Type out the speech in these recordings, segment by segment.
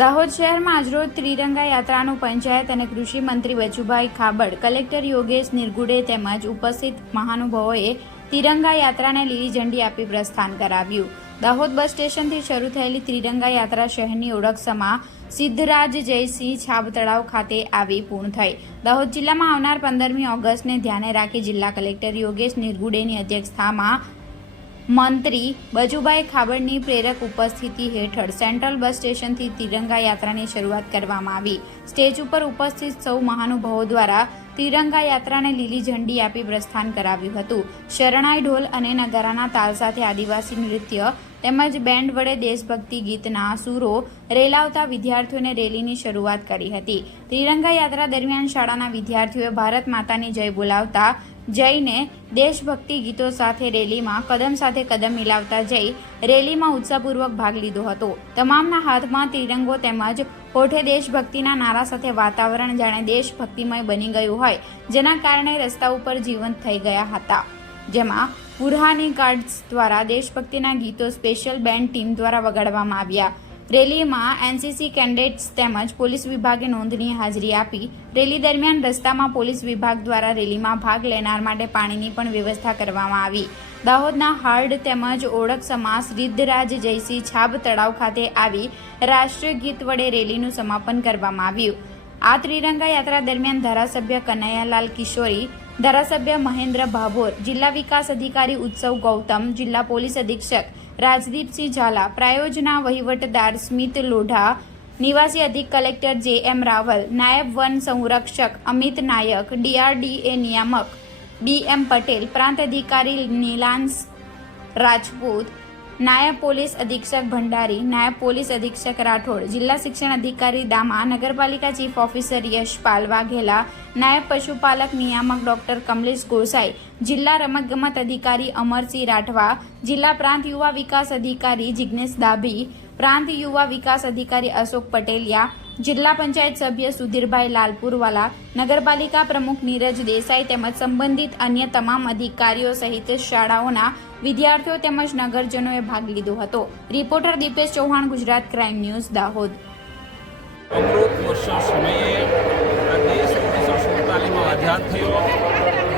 દાહોદ શહેરમાં આજરોજ ત્રિરંગા યાત્રાનું પંચાયત અને કૃષિ મંત્રી બચુભાઈ ખાબડ, કલેક્ટર યોગેશ નિર્ગુડે તેમજ ઉપસ્થિત મહાનુભાવોએ તિરંગા યાત્રાને લીલી ઝંડી આપી પ્રસ્થાન કરાવ્યું. દાહોદ બસ સ્ટેશનથી શરૂ થયેલી ત્રિરંગા યાત્રા શહેરની ઓળખસમા સિદ્ધરાજ જયસિંહ છાબ તળાવ ખાતે આવી પૂર્ણ થઈ. દાહોદ જિલ્લામાં આવનાર પંદરમી ઓગસ્ટને ધ્યાને રાખી જિલ્લા કલેક્ટર યોગેશ નિર્ગુડેની અધ્યક્ષતામાં મંત્રી બજુભાઈ ખાબડની પ્રેરક ઉપસ્થિતિ હેઠળ સેન્ટ્રલ બસ સ્ટેશનથી તિરંગા યાત્રાની શરૂઆત કરવામાં આવી. સ્ટેજ ઉપર ઉપસ્થિત સૌ મહાનુભાવો દ્વારા તિરંગા યાત્રાને લીલી ઝંડી આપી પ્રસ્થાન કરાવ્યું હતું. શરણાઈ ઢોલ અને નગારાના તાલ સાથે આદિવાસી નૃત્ય તેમજ બેન્ડ વડે દેશભક્તિ ગીતના સૂરો રેલાવતા વિદ્યાર્થીઓને રેલીની શરૂઆત કરી હતી. ત્રિરંગા યાત્રા દરમિયાન શાળાના વિદ્યાર્થીઓએ ભારત માતાની જય બોલાવતા જઈને દેશભક્તિ ગીતો સાથે રેલીમાં કદમ સાથે કદમ મિલાવતા જઈ રેલીમાં ઉત્સાહપૂર્વક ભાગ લીધો હતો. તમામના હાથમાં તિરંગો તેમજ હોઠે દેશભક્તિના નારા સાથે વાતાવરણ જાણે દેશભક્તિમય બની ગયું હોય, જેના કારણે રસ્તા ઉપર જીવંત થઈ ગયા હતા. જેમાં પુરહાની કાર્ડ્સ દ્વારા દેશભક્તિના ગીતો સ્પેશિયલ બેન્ડ ટીમ દ્વારા વગાડવામાં આવ્યા. રેલીમાં એનસીસી કેન્ડેટ્સ તેમજ પોલીસ વિભાગે નોંધની હાજરી આપી. રેલી દરમિયાન રસ્તામાં પોલીસ વિભાગ દ્વારા રેલીમાં ભાગ લેનાર માટે પાણીની પણ વ્યવસ્થા કરવામાં આવી. દાહોદના હાર્ડ તેમજ ઓળખ સમાસ રિદ્ધરાજ જયસિંહ છાબ તળાવ ખાતે આવી રાષ્ટ્રીય ગીત વડે રેલીનું સમાપન કરવામાં આવ્યું. આ ત્રિરંગા યાત્રા દરમિયાન ધારાસભ્ય કનૈયાલાલ કિશોરી, ધારાસભ્ય મહેન્દ્ર ભાભોર, જિલ્લા વિકાસ અધિકારી ઉત્સવ ગૌતમ, જિલ્લા પોલીસ અધિક્ષક રાજદીપસિંહ ઝાલા, પ્રાયોજના વહીવટદાર સ્મિત લોઢા, નિવાસી અધિક કલેક્ટર જે એમ રાવલ, નાયબ વન સંરક્ષક અમિત નાયક, ડીઆરડીએ નિયામક ડી એમ પટેલ, પ્રાંત અધિકારી નીલાંશ રાજપૂત નાયબ પોલીસ અધિક્ષક ભંડારી, નાયબ પોલીસ અધિક્ષક રાઠોડ, જિલ્લા શિક્ષણ અધિકારી દામા, નગરપાલિકા ચીફ ઓફિસર યશપાલ વાઘેલા નાયબ પશુપાલક નિયામક ડોક્ટર કમલેશ ગોસાઈ, જિલ્લા રમતગમત અધિકારી અમરસિંહ રાઠવા, જિલ્લા પ્રાંત યુવા વિકાસ અધિકારી જિજ્ઞેશ દાભી પ્રાંત યુવા વિકાસ અધિકારી અશોક પટેલિયા જિલ્લા પંચાયત સભ્ય સુધીરભાઈ લાલપુરવાલા, નગરપાલિકા પ્રમુખ નીરજ દેસાઈ તેમજ સંબંધિત અન્ય તમામ અધિકારીઓ સહિત શાળાઓના વિદ્યાર્થીઓ તેમજ નગરજનોએ ભાગ લીધો હતો. Reporter Dipesh Chauhan, Gujarat crime news, Dahod.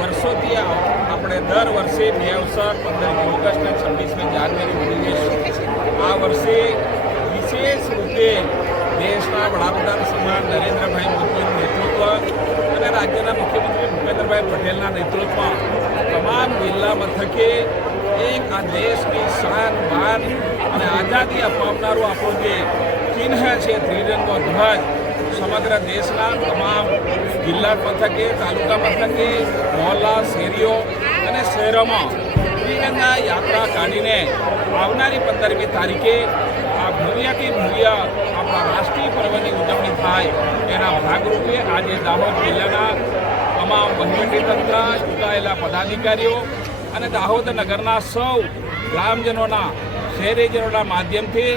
વર્ષોથી આપણે દર વર્ષે બે અવસર પંદરમી ઓગસ્ટ અને છવ્વીસમી જાન્યુઆરી ઉજવીએ વર્ષે વિશેષ રૂપે દેશના વડાપ્રધાન નરેન્દ્રભાઈ મોદીનું નેતૃત્વ અને રાજ્યના મુખ્યમંત્રી ભૂપેન્દ્રભાઈ પટેલના નેતૃત્વમાં તમામ જિલ્લા મથકે એક આ દેશની શાન, માન અને આઝાદી અપાવનારું આપણું જે ચિહ્ન છે, ત્રિરંગો ધ્વજ, સમગ્ર દેશના તમામ જિલ્લા મથકે, તાલુકા મથકે, મોહલ્લા, શેરીઓ અને શહેરોમાં ત્રિરંગા યાત્રા કાઢીને આવનારી પંદરમી તારીખે આ ભવ્યથી ભવ્ય આપણા રાષ્ટ્રીય પર્વની ઉજવણી થાય એના ભાગરૂપે આજે દાહોદ જિલ્લાના તમામ વહીવટીતંત્ર, ચૂંટાયેલા પદાધિકારીઓ અને દાહોદ નગરના સૌ ગ્રામજનોના, શહેરીજનોના માધ્યમથી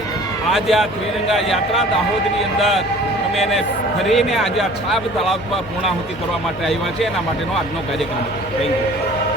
આજે આ ત્રિરંગા યાત્રા દાહોદની અંદર અમે એને ફરીને આજે આ છાપ તળાવ પર પૂર્ણાહુતિ કરવા માટે આવ્યા છે એના માટેનો આજનો કાર્યક્રમ થેન્ક યુ